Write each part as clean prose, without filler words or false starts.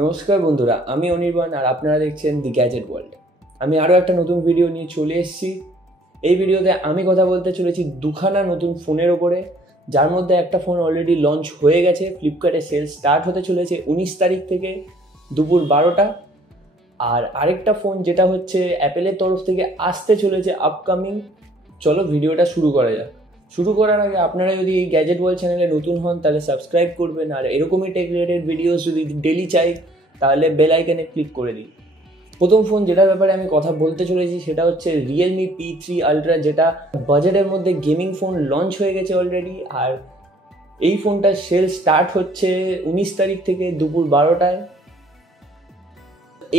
নমস্কার বন্ধুরা, আমি অনির্বাণ আর আপনারা দেখছেন দি গ্যাজেট ওয়ার্ল্ড। আমি আরও একটা নতুন ভিডিও নিয়ে চলে এসেছি। এই ভিডিওতে আমি কথা বলতে চলেছি দুখানা নতুন ফোনের ওপরে, যার মধ্যে একটা ফোন অলরেডি লঞ্চ হয়ে গেছে। ফ্লিপকার্টে সেল স্টার্ট হতে চলেছে 19 তারিখ থেকে দুপুর 12টা। আর আরেকটা ফোন যেটা হচ্ছে অ্যাপেলের তরফ থেকে আসতে চলেছে আপকামিং। চলো ভিডিওটা শুরু করা যাক। শুরু করার আগে আপনারা যদি এই গ্যাজেট ওয়ার্ল্ড চ্যানেলে নতুন হন তাহলে সাবস্ক্রাইব করবেন, আর এরকমই টেক রিলেটেড ভিডিওস যদি ডেলি চাই তাহলে বেল আইকনে ক্লিক করে দিন। প্রথম ফোন যেটার ব্যাপারে আমি কথা বলতে চলেছি সেটা হচ্ছে রিয়েলমি P3 আলট্রা, যেটা বাজেটের মধ্যে গেমিং ফোন লঞ্চ হয়ে গেছে অলরেডি। আর এই ফোনটার সেল স্টার্ট হচ্ছে 19 তারিখ থেকে দুপুর 12টায়।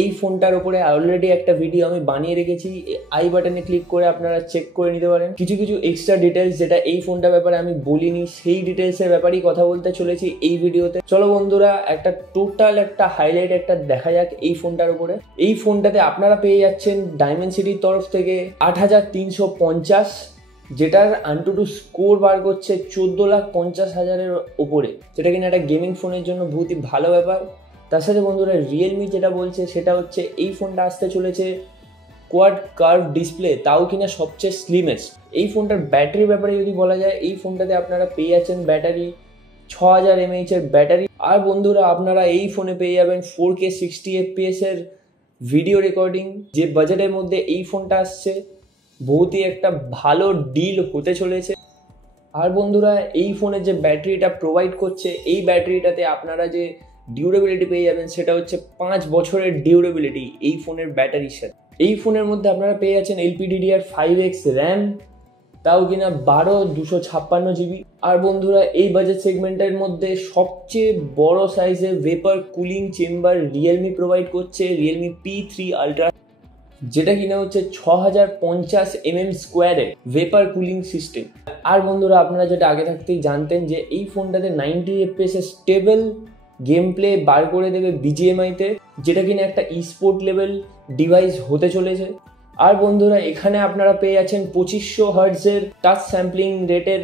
এই ফোনটার উপরে অলরেডি একটা ভিডিও আমি বানিয়ে রেখেছি, আই বাটনে ক্লিক করে আপনারা চেক করে নিতে পারেন। কিছু কিছু এক্সট্রা ডিটেলস যেটা এই ফোনটার ব্যাপারে আমি বলিনি, সেই ডিটেলসের ব্যাপারেই কথা বলতে চলেছি এই ভিডিওতে। চলো বন্ধুরা, একটা হাইলাইট একটা দেখা যাক এই ফোনটার উপরে। এই ফোনটাতে আপনারা পেয়ে যাচ্ছেন ডায়মেনসিটির তরফ থেকে 8350, যেটার আনটুটু স্কোর বার করছে 14,50,000 ওপরে, যেটা কিনা একটা গেমিং ফোনের জন্য বহুতই ভালো ব্যাপার। তার সাথে বন্ধুরা রিয়েলমি যেটা বলছে সেটা হচ্ছে এই ফোনটা আসতে চলেছে কোয়াড কার্ভ ডিসপ্লে, তাও কিনা সবচেয়ে স্লিমেস্ট। এই ফোনটার ব্যাটারির ব্যাপারে যদি বলা যায়, এই ফোনটাতে আপনারা পেয়ে যাচ্ছেন ব্যাটারি 6000 mAh এর ব্যাটারি। আর বন্ধুরা আপনারা এই ফোনে পেয়ে যাবেন 4K 60 FPS এর ভিডিও রেকর্ডিং। যে বাজেটের মধ্যে এই ফোনটা আসছে বহুতই একটা ভালো ডিল হতে চলেছে। আর বন্ধুরা এই ফোনের যে ব্যাটারিটা প্রোভাইড করছে, এই ব্যাটারিটাতে আপনারা যে ডিউরেবিলিটি পেয়ে যাবেন সেটা হচ্ছে 5 বছরের ডিউরেবিলিটি এই ফোনের ব্যাটারির সাথে। এই ফোনের মধ্যে আপনারা পেয়ে যাচ্ছেন LPDDR5X র্যাম, তাও কিনা 12/256 GB। আর বন্ধুরা এই বাজেট সেগমেন্টের মধ্যে সবচেয়ে বড় সাইজের vapour cooling chamber Realme provide করছে, রিয়েলমি P3 আলট্রা, যেটা কিনা হচ্ছে 6050 mm স্কোয়ারে ভেপার কুলিং সিস্টেম। আর বন্ধুরা আপনারা যেটা আগে থাকতেই জানতেন যে এই ফোনটাতে 90 FPS এর স্টেবল গেম প্লে বার করে দেবে BGMI-তে, যেটা কিনা একটা স্পোর্ট লেভেল ডিভাইস হতে চলেছে। আর বন্ধুরা এখানে আপনারা পেয়ে যাচ্ছেন 2500 হার্টজের টাচ স্যাম্পলিং রেটের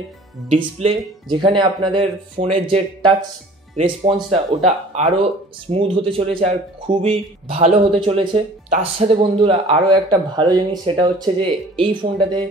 ডিসপ্লে, যেখানে আপনাদের ফোনের যে টাচ রেসপন্সটা ওটা আরও স্মুথ হতে চলেছে আর খুবই ভালো হতে চলেছে। তার সাথে বন্ধুরা আরও একটা ভালো জিনিস, সেটা হচ্ছে যে এই ফোনটাতে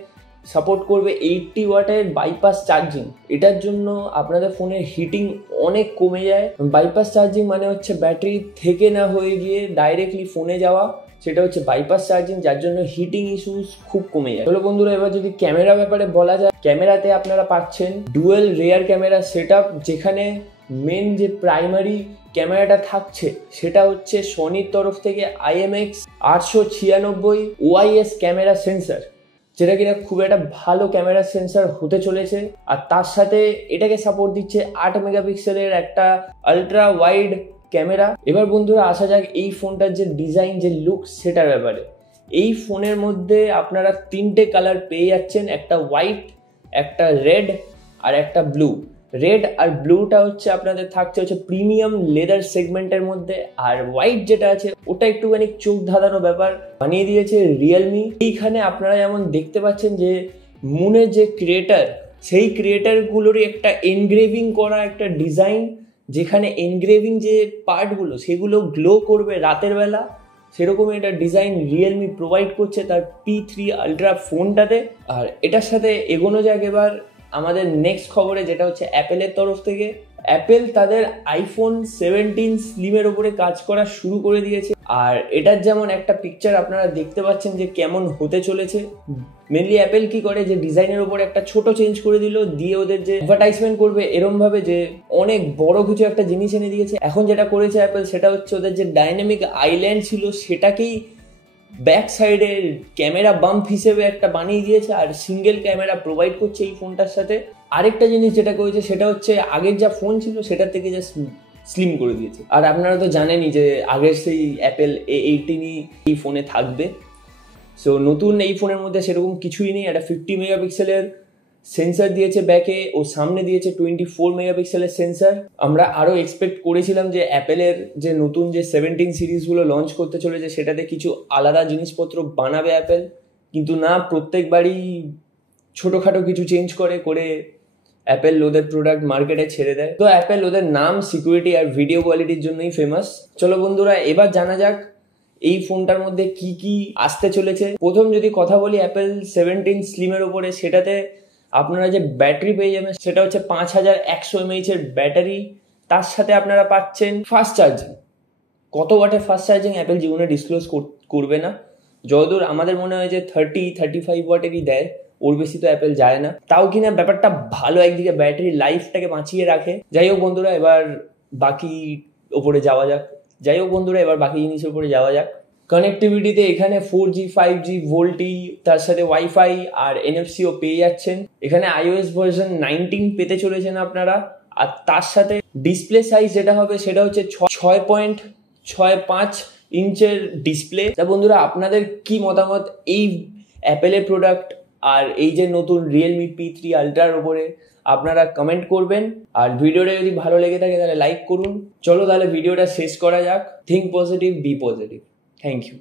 সাপোর্ট করবে 80 ওয়াটের বাইপাস চার্জিং। এটার জন্য আপনাদের ফোনের হিটিং অনেক কমে যায়। বাইপাস চার্জিং মানে হচ্ছে ব্যাটারি থেকে না হয়ে গিয়ে ডাইরেক্টলি ফোনে যাওয়া, সেটা হচ্ছে বাইপাস চার্জিং, যার জন্য হিটিং ইস্যুস খুব কমে যায়। চলো বন্ধুরা এবার যদি ক্যামেরা ব্যাপারে বলা যায়, ক্যামেরাতে আপনারা পাচ্ছেন ডুয়েল রেয়ার ক্যামেরা সেটআপ, যেখানে মেন যে প্রাইমারি ক্যামেরাটা থাকছে সেটা হচ্ছে সনির তরফ থেকে IMX 896 OIS ক্যামেরা সেন্সার, যেটা কিনা খুব একটা ভালো ক্যামেরা সেন্সার হতে চলেছে। আর তার সাথে এটাকে সাপোর্ট দিচ্ছে 8 মেগাপিক্সেলের একটা আলট্রা ওয়াইড ক্যামেরা। এবার বন্ধুরা আসা যাক এই ফোনটার যে ডিজাইন, যে লুক, সেটার ব্যাপারে। এই ফোনের মধ্যে আপনারা 3টে কালার পেয়ে যাচ্ছেন, একটা হোয়াইট, একটা রেড আর একটা ব্লু। রেড আর ব্লুটা হচ্ছে আপনাদের থাকছে হচ্ছে প্রিমিয়াম লেদার সেগমেন্টের মধ্যে, আর হোয়াইট যেটা আছে ওটা একটুখানি চোখ ধাঁধানো ব্যাপার বানিয়ে দিয়েছে রিয়েলমি। এইখানে আপনারা যেমন দেখতে পাচ্ছেন যে মুনের যে ক্রিয়েটার, সেই ক্রিয়েটারগুলোরই একটা এনগ্রেভিং করা একটা ডিজাইন, যেখানে এনগ্রেভিং যে পার্টগুলো সেগুলো গ্লো করবে রাতের বেলা, সেরকমই একটা ডিজাইন রিয়েলমি প্রোভাইড করছে তার P3 আলট্রা ফোনটাতে। আর এটার সাথে এগোনো যাক এবার আমাদের নেক্সট খবরে, যেটা হচ্ছে অ্যাপেলের তরফ থেকে। অ্যাপেল তাদের iPhone 17 স্লিমের ওপরে কাজ করা শুরু করে দিয়েছে। আর এটার যেমন একটা পিকচার আপনারা দেখতে পাচ্ছেন যে কেমন হতে চলেছে। মেনলি অ্যাপেল কি করে, যে ডিজাইনের ওপরে একটা ছোট চেঞ্জ করে দিল, দিয়ে ওদের যে অ্যাডভার্টাইজমেন্ট করবে এরম ভাবে যে অনেক বড় কিছু একটা জিনিস এনে দিয়েছে। এখন যেটা করেছে অ্যাপেল সেটা হচ্ছে ওদের যে ডাইনামিক আইল্যান্ড ছিল সেটাকেই ব্যাক সাইডে ক্যামেরা বাম্প হিসেবে একটা বানিয়ে দিয়েছে, আর সিঙ্গেল ক্যামেরা প্রোভাইড করছে এই ফোনটার সাথে। আরেকটা জিনিস যেটা করেছে সেটা হচ্ছে আগের যা ফোন ছিল সেটার থেকে যা স্লিম করে দিয়েছে। আর আপনারা তো জানেনই যে আগের সেই অ্যাপেল A18 এই ফোনে থাকবে। সো নতুন এই ফোনের মধ্যে সেরকম কিছুই নেই। একটা 50 মেগাপিক্সেলের সেন্সার দিয়েছে ব্যাকে, ও সামনে দিয়েছে 24 মেগাপিক্সেলের সেন্সার। আমরা আরও এক্সপেক্ট করেছিলাম যে অ্যাপেলের যে নতুন যে 17 সিরিজগুলো লঞ্চ করতে চলেছে সেটাতে কিছু আলাদা জিনিসপত্র বানাবে অ্যাপেল, কিন্তু না, প্রত্যেকবারই ছোটোখাটো কিছু চেঞ্জ করে অ্যাপেল ওদের প্রোডাক্ট মার্কেটে ছেড়ে দেয়। তো অ্যাপেল ওদের নাম, সিকিউরিটি আর ভিডিও কোয়ালিটির জন্যই ফেমাস। চলো বন্ধুরা, এবার জানা যাক এই ফোনটার মধ্যে কি কি আসতে চলেছে। প্রথম যদি কথা বলি অ্যাপেল 17 স্লিমের ওপরে, সেটাতে আপনারা যে ব্যাটারি পেয়ে যাবেন সেটা হচ্ছে 5100 mAh এর ব্যাটারি। তার সাথে আপনারা পাচ্ছেন ফাস্ট চার্জিং। কত ওয়াটের ফাস্ট চার্জিং অ্যাপেল জীবনে ডিসক্লোজ করবে না। যতদূর আমাদের মনে হয় যে 30-35 ওয়াটেরই দেয়, ওর বেশি তো অ্যাপেল যায় না। তাও কিনা ব্যাপারটা ভালো, একদিকে ব্যাটারি লাইফটাকে বাঁচিয়ে রাখে। যাই হোক বন্ধুরা, এবার বাকি জিনিসের উপরে যাওয়া যাক। কানেক্টিভিটিতে এখানে 4G 5G ভোল্টি, তার সাথে ওয়াইফাই আর NFC-ও পেয়ে যাচ্ছেন। এখানে iOS ভার্সন 19 পেতে চলেছেন আপনারা। আর তার সাথে ডিসপ্লে সাইজ যেটা হবে সেটা হচ্ছে 6.65 ইঞ্চের ডিসপ্লে। তা বন্ধুরা, আপনাদের কি মতামত এই অ্যাপেলের প্রোডাক্ট আর এই যে নতুন রিয়েলমি P3 আলট্রার ওপরে? আপনারা কমেন্ট করবেন। আর ভিডিওটা যদি ভালো লেগে থাকে তাহলে লাইক করুন। চলো তাহলে ভিডিওটা শেষ করা যাক। Think positive, be positive. Thank you.